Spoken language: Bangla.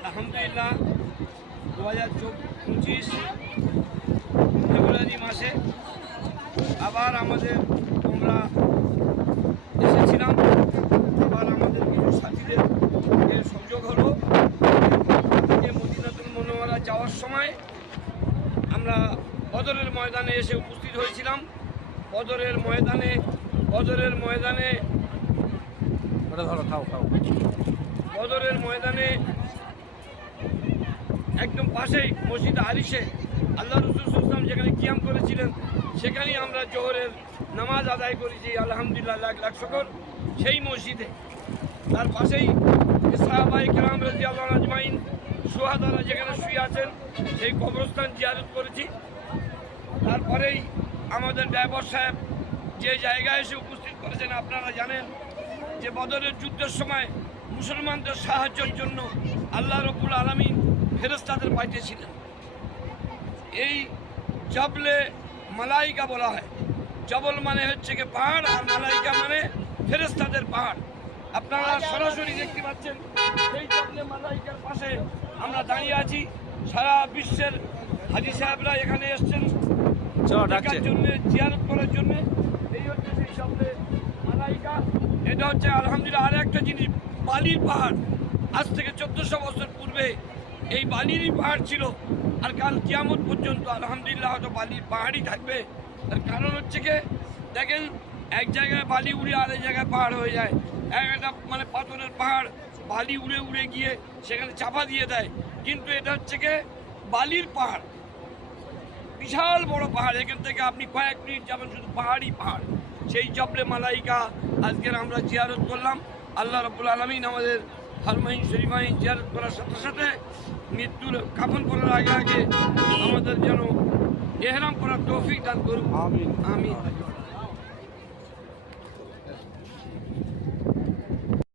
আলহামদুলিল্লাহ 2025 ফেব্রুয়ারি মাসে আবার আমরা এসেছিলাম। আবার আমাদের কিছু সাথীদের সংযোগ হলো যে মদিনাতুল মুনাওয়ারা যাওয়ার সময় আমরা বদরের ময়দানে এসে উপস্থিত হয়েছিলাম। বদরের ময়দানে একদম পাশেই মসজিদ আরিশে আল্লাহ রাসূল সাল্লাল্লাহু আলাইহি ওয়াসাল্লাম যেখানে কিয়াম করেছিলেন সেখানেই আমরা জোহরের নামাজ আদায় করেছি। আলহামদুলিল্লাহ, লাখ লাখ শুকর। সেই মসজিদে তার পাশেই সাহাবায়ে কেরাম রাদিয়াল্লাহু আজমাইন শুহাদারা যেখানে শুয়ে আছেন সেই কবরস্থান জিয়ারত করেছি। তারপরেই আমাদের ড্রাইভার সাহেব যে জায়গায় এসে উপস্থিত করেছেন, আপনারা জানেন যে বদরের যুদ্ধের সময় মুসলমানদের সাহায্যের জন্য আল্লাহ রাব্বুল আলামিন ফেরেশতাদের পাঠিয়েছিলেন। এই জবলে মালাইকা বলা হয়। জবল মানে হচ্ছে কি পাহাড়, আর মালাইকা মানে ফেরেশতাদের পাহাড়। আপনারা সরাসরি দেখতে পাচ্ছেন এই জবলে মালাইকার পাশে আমরা দাঁড়িয়ে আছি। সারা বিশ্বের হাজী সাহেবরা এখানে এসছেন দেখার জন্য, জিয়ারত করার জন্য। এই হচ্ছে সেই জবলে মালাইকা। এটা হচ্ছে আলহামদুলিল্লাহ আর একটা জিনিস, বালির পাহাড়। আজ থেকে 1400 বছর পূর্বে এই বালিরই পাহাড় ছিল, আর কাল কিয়ামত পর্যন্ত আলহামদুলিল্লাহ হয়তো বালির পাহাড়ই থাকবে। তার কারণ হচ্ছে কি, দেখেন এক জায়গায় বালি উড়ে আরেক জায়গায় পাহাড় হয়ে যায়। একটা মানে পাথরের পাহাড় বালি উড়ে উড়ে গিয়ে সেখানে চাপা দিয়ে দেয়, কিন্তু এটা হচ্ছে কি বালির পাহাড়, বিশাল বড় পাহাড়। এখান থেকে আপনি কয়েক মিনিট যাবেন শুধু পাহাড়ই পাহাড়। সেই জবলে মালাইকা আজকের আমরা জিয়ারত করলাম। আল্লাহ রাব্বুল আলামিন আমাদের হারমাইন শরীফাইন জিয়ারত করার সাথে সাথে মৃত্যুর কাফন করার আগে আমাদের যেন ইহরাম করার তৌফিক দান করুন। আমিন আমিন।